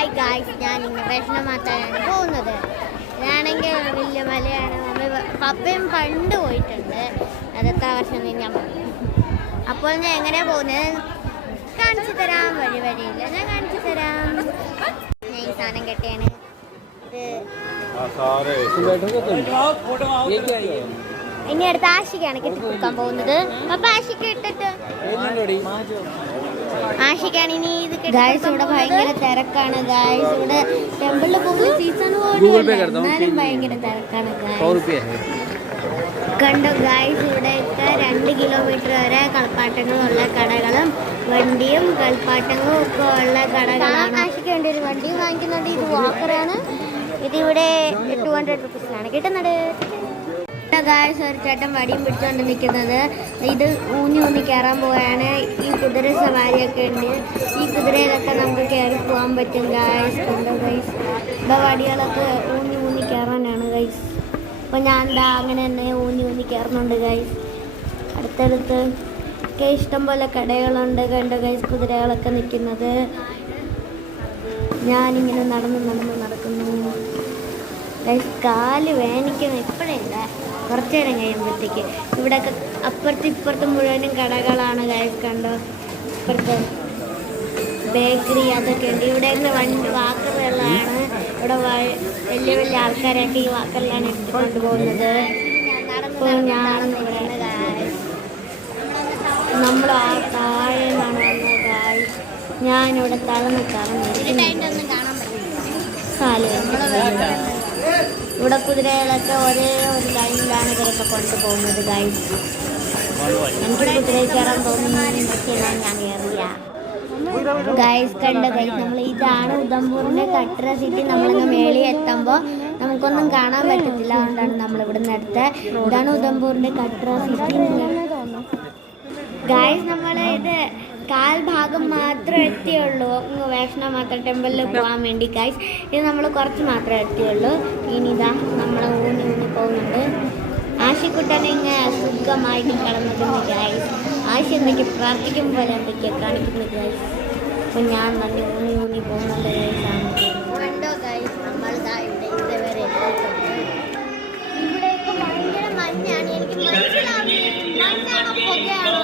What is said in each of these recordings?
Hi guys, ഞാൻ ഇന്ന് വൈഷ്ണവമാതയാണ് പോകുന്നത്. ഞാനെങ്കിൽ വലിയ മലയാണ്. പപ്പയും പണ്ട് പോയിട്ടുണ്ട്, അടുത്ത വർഷം ഞാൻ പോകും. അപ്പോൾ ഞാൻ എങ്ങനെയാണ് പോകുന്നത് കാണിച്ചു തരാം. വഴിയില്ല, ഞാൻ കാണിച്ചു തരാം. ഞാൻ ഈ സാധനം കെട്ടിയാണ് ഇനി അടുത്ത ആഷിക്കാണ് കെട്ടി കൊടുക്കാൻ പോകുന്നത്. അപ്പൊ ആഷിക്ക് ഇട്ടിട്ട് ആഷിക്കാണ് ഇനി ഇത്. ഗായ്സ് ഇവിടെ ഭയങ്കര തിരക്കാണ്. ഗായ്സ് ഇവിടെ ടെമ്പിളിൽ പോകുന്ന സീസൺ പോലും എന്നാലും ഭയങ്കര തിരക്കാണ്. കണ്ടോ ഗായ്സ്, ഇവിടെയൊക്കെ 2 കിലോമീറ്റർ വരെ കളിപ്പാട്ടങ്ങളുള്ള കടകളും വണ്ടിയും കളിപ്പാട്ടങ്ങളും ഒക്കെ ഉള്ള കടകളാണ്. ആഷിക്ക് വേണ്ടി ഒരു വണ്ടിയും വാങ്ങിക്കുന്നുണ്ട്. ഇത് വാക്കറാണ്. ഇതിവിടെ 200 റുപ്പീസിലാണ് കിട്ടുന്നത്. ഗായ്സ് ഒരു ചേട്ടൻ വടിയും പിടിച്ചുകൊണ്ട് നിൽക്കുന്നത്. ഇത് ഊന്നി കയറാൻ പോവുകയാണ്. ഈ കുതിര സവാരിയൊക്കെ ഉണ്ട്. ഈ കുതിരയിലൊക്കെ നമുക്ക് കയറി പോകാൻ പറ്റും. ഗായ്സ് കണ്ടോ ഗൈസ്, ഇവിടെ വടികളൊക്കെ ഊന്നി കയറാനാണ് ഗൈസ്. അപ്പോൾ ഞാൻ എന്താ അങ്ങനെ തന്നെ ഊന്നി കയറുന്നുണ്ട് ഗൈസ്. അടുത്തടുത്ത് ഒക്കെ ഇഷ്ടംപോലെ കടകളുണ്ട്. കണ്ടോ ഗൈസ്, കുതിരകളൊക്കെ നിൽക്കുന്നത്. ഞാനിങ്ങനെ നടക്കുന്നു ഗൈസ്. കാല് വേനിക്കണം ഇപ്പോഴില്ല, കുറച്ച് നേരം കഴിയുമ്പോഴത്തേക്ക്. ഇവിടെയൊക്കെ അപ്പുറത്തും മുഴുവനും കടകളാണ് ഗൈസ്. കണ്ടോ ഇപ്പുറത്ത് ബേക്കറി അതൊക്കെ ഉണ്ട്. ഇവിടെ വാക്കറുകളാണ്. ഇവിടെ വലിയ ആൾക്കാരൊക്കെ ഈ വാക്കറിലാണ് എടുത്തുകൊണ്ട് പോകുന്നത്. അപ്പോൾ നമ്മൾ ആ താഴെ നിന്നാണ് വന്നത് ഗായ്സ്. ഞാനിവിടെ തളർന്ന് ഇവിടെ കുതിരകളൊക്കെ ഒരേ ഒരു ലൈനിലാണ് ഇവരൊക്കെ കൊണ്ടുപോകുന്നത് ഗായ്സ്. എനിക്ക് കുതിരയിൽ കയറാൻ തോന്നുന്നു, ഞാൻ കയറില്ല ഗായ്സ്. കണ്ട ഗായ്സ്, നമ്മൾ ഇതാണ് ഉദംപൂറിന്റെ കട്ര സിറ്റി. നമ്മളിന്ന് മേളിൽ എത്തുമ്പോൾ നമുക്കൊന്നും കാണാൻ പറ്റത്തില്ല, അതുകൊണ്ടാണ് നമ്മളിവിടെ നിന്ന് ഇതാണ് ഉദംപൂറിന്റെ കട്ര സിറ്റി ഗായ്സ്. നമ്മൾ ഇത് കാൽഭാഗം മാത്രമേ എത്തിയുള്ളൂ വൈഷ്ണവമാത ടെമ്പിളിൽ പോകാൻ വേണ്ടി ഗായ്സ്. ഇത് നമ്മൾ കുറച്ച് മാത്രമേ എത്തിയുള്ളൂ. ഇനി ഇതാ നമ്മൾ ഊന്നി പോകുന്നുണ്ട്. ആഷിക്കുട്ടനിങ്ങ് സുഖമായിട്ട് കിടന്നതിന് ഗായ്സ്. ആശി എന്തൊക്കെ പ്രാർത്ഥിക്കും പോലെ എന്തൊക്കെയാണ് കാണിക്കുന്നത് ഗായ്സ്. അപ്പോൾ ഞാൻ തന്നെ ഊന്നി പോകുന്നുണ്ട് ഗായ്സ്. കണ്ടോ ഗായ്സ്, നമ്മൾ ഇതുവരെ ഇവിടെയൊക്കെ ഭയങ്കര മഞ്ഞാണ്. എനിക്ക് മനസ്സിലാവുന്നില്ല മഞ്ഞാണോ പുകയാണോ.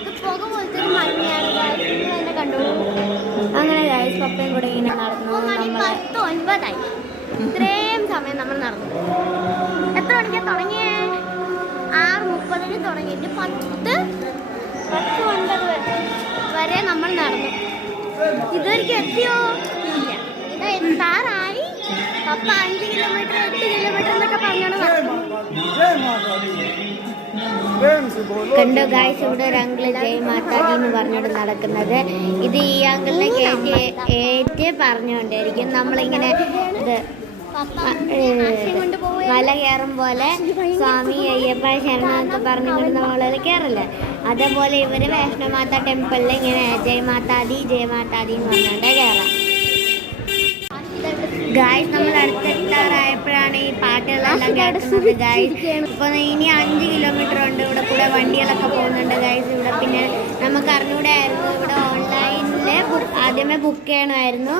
ഇത് പുക പോലത്തെ ഒരു മഞ്ഞാണ് ഗായ്സ്. നിങ്ങൾ എന്നെ കണ്ടോളൂ. അങ്ങനെ ഗായ്സ് പപ്പയും കൂടെ ഇങ്ങനെ നടന്നു. 10:09 ഇത്രയും സമയം നമ്മൾ നടന്നു. എത്ര മണിക്കാണ് തുടങ്ങിയേ? 6:30 തുടങ്ങിയിട്ട് 10:09 വരെ നമ്മൾ നടന്നു. ഇതുവരെയ്ക്ക് എത്തിയോ? ഇല്ല. ഇത് എത്താറായി. പപ്പ 5 കിലോമീറ്റർ 8 കിലോമീറ്റർ എന്നൊക്കെ പറഞ്ഞാണ് നടന്നു. കണ്ടോ ഗായ്സ്, ഇവിടെ ഒരു അങ്കിള് ജയ് മാതാജി എന്ന് പറഞ്ഞോണ്ട് നടക്കുന്നത്. ഇത് ഈ അങ്കിളിനെ കയറ്റി പറഞ്ഞുകൊണ്ടിരിക്കും. നമ്മളിങ്ങനെ ഇത് മല കയറും പോലെ സ്വാമി അയ്യപ്പ ശരണമൊക്കെ പറഞ്ഞുകൊണ്ട് നമ്മളതിൽ കയറില്ല. അതേപോലെ ഇവര് വൈഷ്ണവമാത ടെമ്പിളിൽ ഇങ്ങനെ ജയ് മാതാദി എന്ന് പറഞ്ഞോണ്ട് കയറാം ഗായ്സ്. നമ്മൾ അടുത്തെത്താറായപ്പോഴാണ് ഈ പാട്ടുകളെല്ലാം കേൾക്കുന്നത് ഗായ്സ്. ഇപ്പോൾ ഇനി 5 കിലോമീറ്റർ ഉണ്ട്. ഇവിടെ കൂടെ വണ്ടികളൊക്കെ പോകുന്നുണ്ട് ഗായ്സ്. ഇവിടെ പിന്നെ നമുക്ക് അറിഞ്ഞൂടായിരുന്നു, ഇവിടെ ഓൺലൈനിൽ ആദ്യമേ ബുക്ക് ചെയ്യണമായിരുന്നു.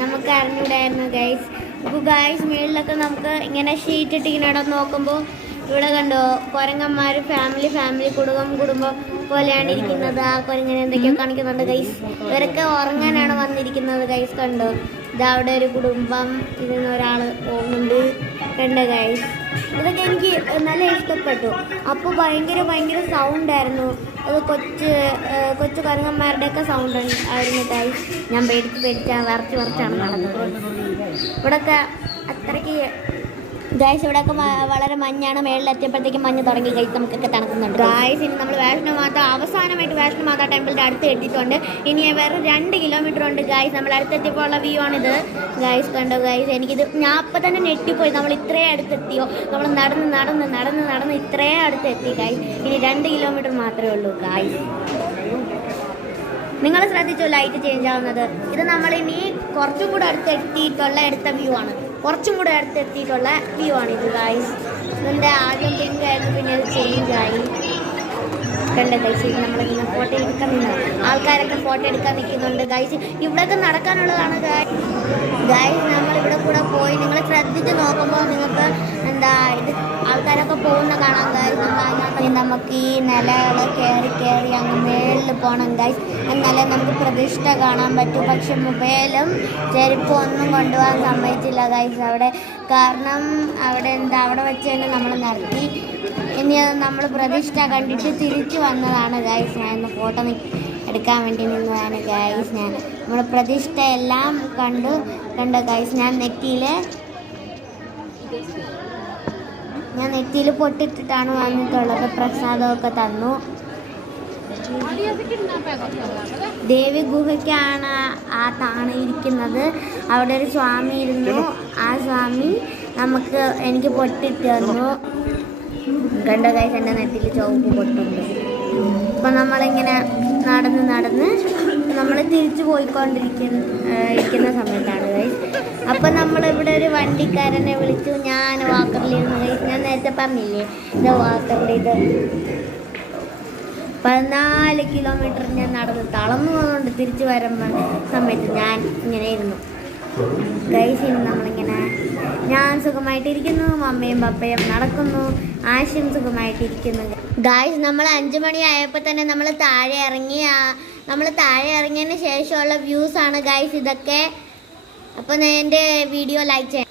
നമുക്ക് അറിഞ്ഞൂടായിരുന്നു ഗായ്സ്. അപ്പോൾ ഗായ്സ് മേളിലൊക്കെ നമുക്ക് ഇങ്ങനെ ഷീറ്റ് ഇട്ട് ഇങ്ങനെ ഇടം നോക്കുമ്പോൾ ഇവിടെ കണ്ടോ കുരങ്ങന്മാർ ഫാമിലി കുടുംബം പോലെയാണ് ഇരിക്കുന്നത്. ആ കുരങ്ങനെ എന്തൊക്കെയോ കാണിക്കുന്നുണ്ട് ഗൈസ്. ഇവരൊക്കെ ഉറങ്ങാനാണ് വന്നിരിക്കുന്നത് ഗൈസ്. കണ്ടോ ഇതാ അവിടെ ഒരു കുടുംബം, ഇതിൽ ഒരാൾ പോകുന്നുണ്ട്. കണ്ടോ ഗൈസ്, ഇതൊക്കെ എനിക്ക് നല്ല ഇഷ്ടപ്പെട്ടു. അപ്പോൾ ഭയങ്കര സൗണ്ടായിരുന്നു. അത് കൊച്ചു കുരങ്ങന്മാരുടെയൊക്കെ സൗണ്ട് ആയിരുന്നു ഗൈസ്. ഞാൻ വരച്ചാണ് നടന്നത്. ഇവിടെയൊക്കെ അത്രയ്ക്ക് ഗായ്സ്, ഇവിടെയൊക്കെ വളരെ മഞ്ഞാണ്. മേളിലെത്തിയപ്പോഴത്തേക്കും മഞ്ഞ് തുടങ്ങി ഗൈസ്. നമുക്കൊക്കെ തണുക്കുന്നുണ്ട് ഗായ്സ്. ഇനി നമ്മൾ അവസാനമായിട്ട് വൈഷ്ണവമാത ടെമ്പിളിൻ്റെ അടുത്ത് എത്തിയിട്ടുണ്ട്. ഇനി വേറെ 2 കിലോമീറ്റർ ഉണ്ട് ഗായ്സ്. നമ്മൾ അടുത്തെത്തിയപ്പോൾ ഉള്ള വ്യൂ ആണിത് ഗായ്സ്. കണ്ടോ ഗായ്സ്, എനിക്കിത് ഞാൻ അപ്പം തന്നെ ഞെട്ടിപ്പോയി. നമ്മൾ ഇത്രയും അടുത്തെത്തിയോ? നമ്മൾ നടന്ന് ഇത്രയും അടുത്തെത്തി ഗായ്സ്. ഇനി 2 കിലോമീറ്റർ മാത്രമേ ഉള്ളൂ ഗായ്സ്. നിങ്ങൾ ശ്രദ്ധിച്ചോ ലൈറ്റ് ചേഞ്ച് ആവുന്നത്? ഇത് നമ്മളിനി കുറച്ചും കൂടെ എടുത്ത വ്യൂ ആണ്. കുറച്ചും കൂടെ അടുത്തെത്തിയിട്ടുള്ള വ്യൂ ആണിത് ഗായ്സ്. ഇതിൻ്റെ ആദ്യം പിങ്ക് ആയിരുന്നു, പിന്നെ അത് ചേഞ്ച് ആയി. കണ്ട ഗൈസ്, ഇത് നമ്മൾ നമ്മളിങ്ങനെ ഫോട്ടോ എടുക്കാൻ നിന്നു. ആൾക്കാരൊക്കെ ഫോട്ടോ എടുക്കാൻ നിൽക്കുന്നുണ്ട് ഗൈസ്. ഇവിടെയൊക്കെ നടക്കാനുള്ളതാണ് ഗൈസ്. നമ്മളിവിടെ കൂടെ പോയി നിങ്ങൾ ശ്രദ്ധിച്ച് നോക്കുമ്പോൾ നിങ്ങൾക്ക് എന്താ ഇത് ആൾക്കാരൊക്കെ പോകുന്ന കാണാം ഗൈസ്. നമുക്ക് ഈ നിലകൾ കയറി അങ്ങ് മേളിൽ പോകണം ഗൈസ്. എന്നാലേ നമുക്ക് പ്രതിഷ്ഠ കാണാൻ പറ്റും. പക്ഷെ മൊബൈലും ചെരുപ്പും ഒന്നും കൊണ്ടുപോകാൻ സമ്മതിച്ചില്ല ഗൈസ് അവിടെ. കാരണം അവിടെ വെച്ച് തന്നെ നമ്മൾ നിർത്തി. ഇനി നമ്മൾ പ്രതിഷ്ഠ കണ്ടിട്ട് തിരിച്ചു വന്നതാണ് ഗൈസ്. ഞാൻ ഇന്ന് ഫോട്ടോ എടുക്കാൻ വേണ്ടി നിന്നതാണ് ഗൈസ്. നമ്മൾ പ്രതിഷ്ഠ എല്ലാം കണ്ടു ഗൈസ്. ഞാൻ നെറ്റിയിൽ പൊട്ടിട്ടിട്ടാണ് വന്നിട്ടുള്ളത്. പ്രസാദമൊക്കെ തന്നു. ദേവി ഗുഹയ്ക്കാണ് ആ താണിരിക്കുന്നത്. അവിടെ ഒരു സ്വാമി ഇരുന്നു. ആ സ്വാമി എനിക്ക് പൊട്ടിട്ട് തന്നു. കണ്ട ഗൈസ്, എൻ്റെ നെറ്റിയിൽ ചുവപ്പ് പൊട്ടുണ്ട്. അപ്പം നമ്മളിങ്ങനെ നടന്ന് നമ്മൾ തിരിച്ചു പോയിക്കൊണ്ടിരിക്കുന്ന സമയത്താണ് ഗൈസ്. അപ്പം നമ്മളിവിടെ ഒരു വണ്ടിക്കാരനെ വിളിച്ചു. ഞാൻ വാക്കറിലിരുന്നു ഗൈസ്. ഞാൻ നേരത്തെ പറഞ്ഞില്ലേ ഇത് വാക്കറിൽ ഇത് 14 കിലോമീറ്റർ ഞാൻ നടന്ന് തളർന്നു പോകുന്നുണ്ട്. തിരിച്ചു വരുമ്പോൾ സമയത്ത് ഞാൻ ഇങ്ങനെ ഇരുന്നു ഗൈസ്. ഞാൻ സുഖമായിട്ടിരിക്കുന്നു. മമ്മയും പപ്പയും നടക്കുന്നു. ആശയും സുഖമായിട്ടിരിക്കുന്നു ഗൈസ്. നമ്മൾ 5 മണിയായപ്പോൾ തന്നെ നമ്മൾ താഴെ ഇറങ്ങിയതിന് ശേഷമുള്ള വ്യൂസാണ് ഗൈസ് ഇതൊക്കെ. അപ്പോൾ എൻ്റെ വീഡിയോ ലൈക്ക് ചെയ്യാം.